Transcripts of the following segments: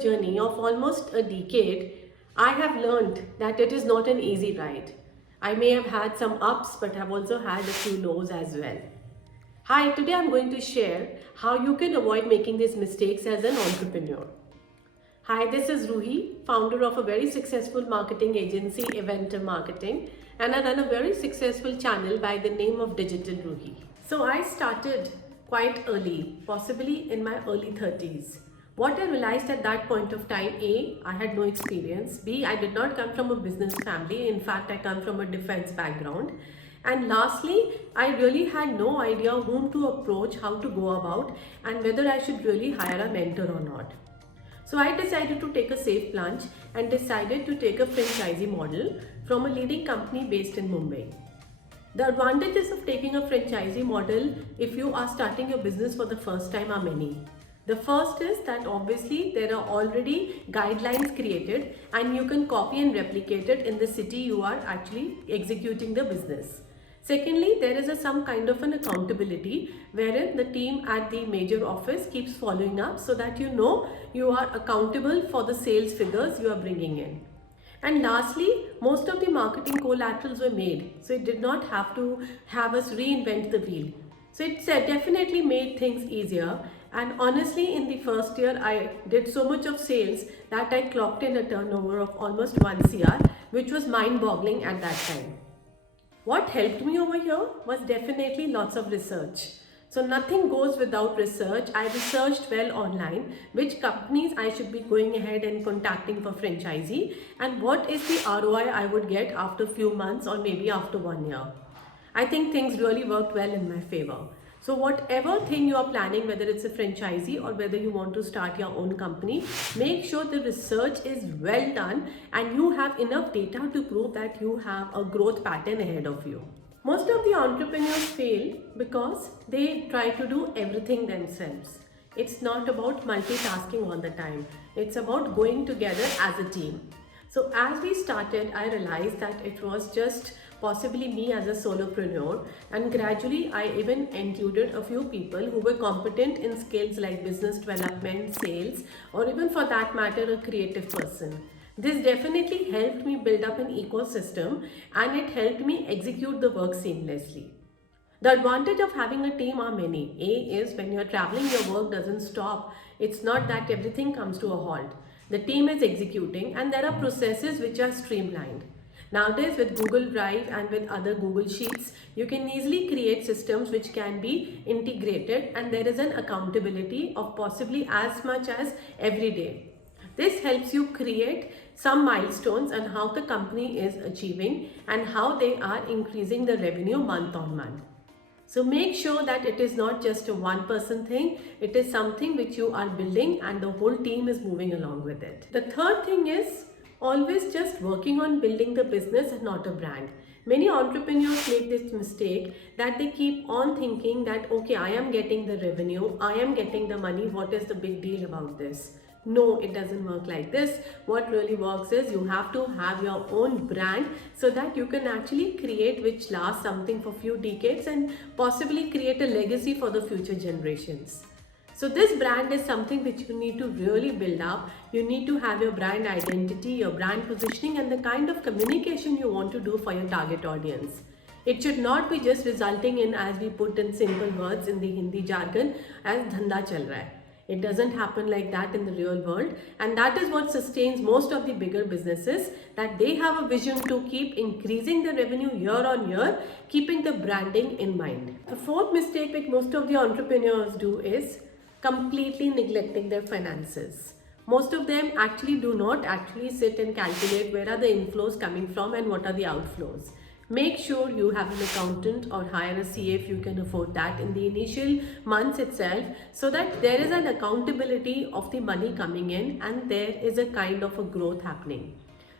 entrepreneurial journey of almost a decade, I have learned that it is not an easy ride. I may have had some ups, but have also had a few lows as well. Hi, today I'm going to share how you can avoid making these mistakes as an entrepreneur. Hi, this is Ruhee, founder of a very successful marketing agency, Event Marketing, and I run a very successful channel by the name of Digital Ruhee. So I started quite early, possibly in my early 30s. What I realized at that point of time, A, I had no experience. B, I did not come from a business family. In fact, I come from a defense background. And lastly, I really had no idea whom to approach, how to go about, and whether I should really hire a mentor or not. So I decided to take a safe plunge and decided to take a franchisee model from a leading company based in Mumbai. The advantages of taking a franchisee model if you are starting your business for the first time are many. The first is that obviously there are already guidelines created and you can copy and replicate it in the city you are actually executing the business. Secondly, there is some kind of an accountability wherein the team at the major office keeps following up so that you know you are accountable for the sales figures you are bringing in. And lastly, most of the marketing collaterals were made, so it did not have to have us reinvent the wheel. So it definitely made things easier. And honestly, in the first year, I did so much of sales that I clocked in a turnover of almost 1 CR, which was mind-boggling at that time. What helped me over here was definitely lots of research. So nothing goes without research. I researched well online which companies I should be going ahead and contacting for franchisee and what is the ROI I would get after few months or maybe after 1 year. I think things really worked well in my favor. So whatever thing you are planning, whether it's a franchisee or whether you want to start your own company, make sure the research is well done and you have enough data to prove that you have a growth pattern ahead of you. Most of the entrepreneurs fail because they try to do everything themselves. It's not about multitasking all the time. It's about going together as a team. So as we started, I realized that it was just possibly me as a solopreneur, and gradually I even included a few people who were competent in skills like business development, sales, or even for that matter, a creative person. This definitely helped me build up an ecosystem and it helped me execute the work seamlessly. The advantage of having a team are many. A is when you're traveling, your work doesn't stop. It's not that everything comes to a halt. The team is executing and there are processes which are streamlined. Nowadays with Google Drive and with other Google Sheets, you can easily create systems which can be integrated and there is an accountability of possibly as much as every day. This helps you create some milestones and how the company is achieving and how they are increasing the revenue month on month. So make sure that it is not just a one-person thing, it is something which you are building and the whole team is moving along with it. The third thing is always just working on building the business and not a brand. Many entrepreneurs make this mistake that they keep on thinking that, okay, I am getting the revenue, I am getting the money, what is the big deal about this? No, it doesn't work like this. What really works is you have to have your own brand so that you can actually create which lasts something for few decades and possibly create a legacy for the future generations. So this brand is something which you need to really build up. You need to have your brand identity, your brand positioning and the kind of communication you want to do for your target audience. It should not be just resulting in, as we put in simple words in the Hindi jargon, as dhanda chal raha hai. It doesn't happen like that in the real world, and that is what sustains most of the bigger businesses, that they have a vision to keep increasing the revenue year on year, keeping the branding in mind. The fourth mistake which most of the entrepreneurs do is completely neglecting their finances. Most of them actually do not sit and calculate where are the inflows coming from and what are the outflows. Make sure you have an accountant or hire a CA if you can afford that in the initial months itself, so that there is an accountability of the money coming in and there is a kind of a growth happening.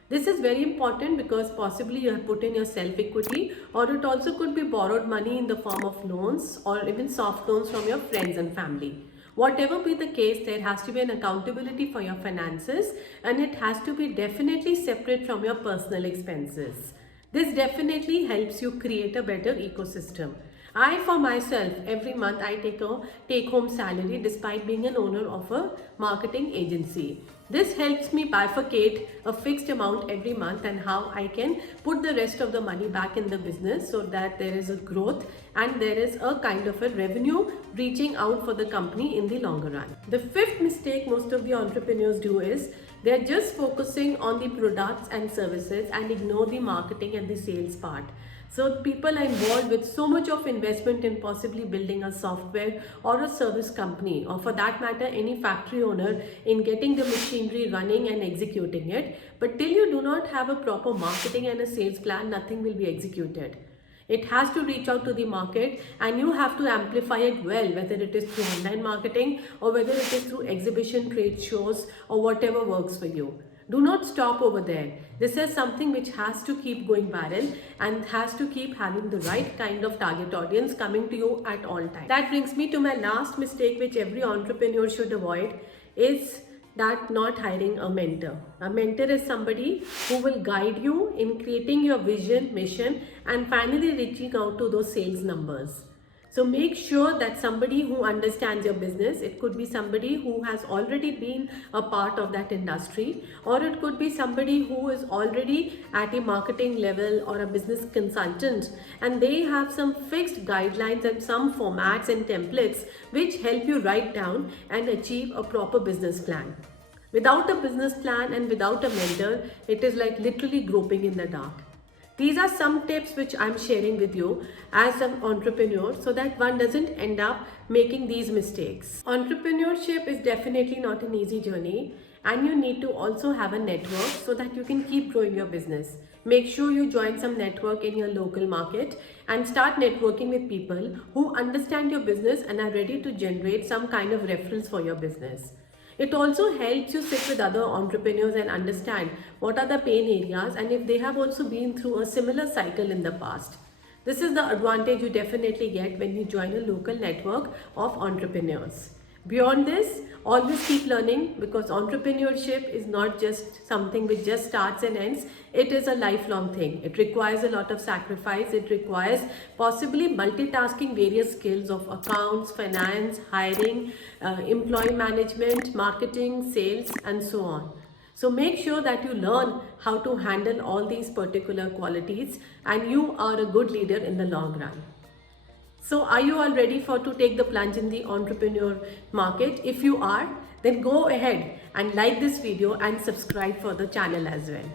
This is very important because possibly you have put in your self-equity, or it also could be borrowed money in the form of loans or even soft loans from your friends and family. Whatever be the case, there has to be an accountability for your finances and it has to be definitely separate from your personal expenses. This definitely helps you create a better ecosystem. I, for myself, every month I take a take-home salary despite being an owner of a marketing agency. This helps me bifurcate a fixed amount every month and how I can put the rest of the money back in the business so that there is a growth and there is a kind of a revenue reaching out for the company in the longer run. The fifth mistake most of the entrepreneurs do is they're just focusing on the products and services and ignore the marketing and the sales part. So people are involved with so much of investment in possibly building a software or a service company, or for that matter any factory owner, in getting the machinery running and executing it. But till you do not have a proper marketing and a sales plan, nothing will be executed. It has to reach out to the market and you have to amplify it well, whether it is through online marketing or whether it is through exhibition, trade shows, or whatever works for you. Do not stop over there. This is something which has to keep going viral and has to keep having the right kind of target audience coming to you at all times. That brings me to my last mistake which every entrepreneur should avoid, is that not hiring a mentor. A mentor is somebody who will guide you in creating your vision, mission, and finally reaching out to those sales numbers. So make sure that somebody who understands your business, it could be somebody who has already been a part of that industry, or it could be somebody who is already at a marketing level or a business consultant, and they have some fixed guidelines and some formats and templates which help you write down and achieve a proper business plan. Without a business plan and without a mentor, it is like literally groping in the dark. These are some tips which I'm sharing with you as an entrepreneur so that one doesn't end up making these mistakes. Entrepreneurship is definitely not an easy journey, and you need to also have a network so that you can keep growing your business. Make sure you join some network in your local market and start networking with people who understand your business and are ready to generate some kind of referrals for your business. It also helps you sit with other entrepreneurs and understand what are the pain areas and if they have also been through a similar cycle in the past. This is the advantage you definitely get when you join a local network of entrepreneurs. Beyond this, always keep learning, because entrepreneurship is not just something which just starts and ends. It is a lifelong thing. It requires a lot of sacrifice. It requires possibly multitasking various skills of accounts, finance, hiring, employee management, marketing, sales, and so on. So make sure that you learn how to handle all these particular qualities and you are a good leader in the long run. So are you all ready to take the plunge in the entrepreneur market? If you are, then go ahead and like this video and subscribe for the channel as well.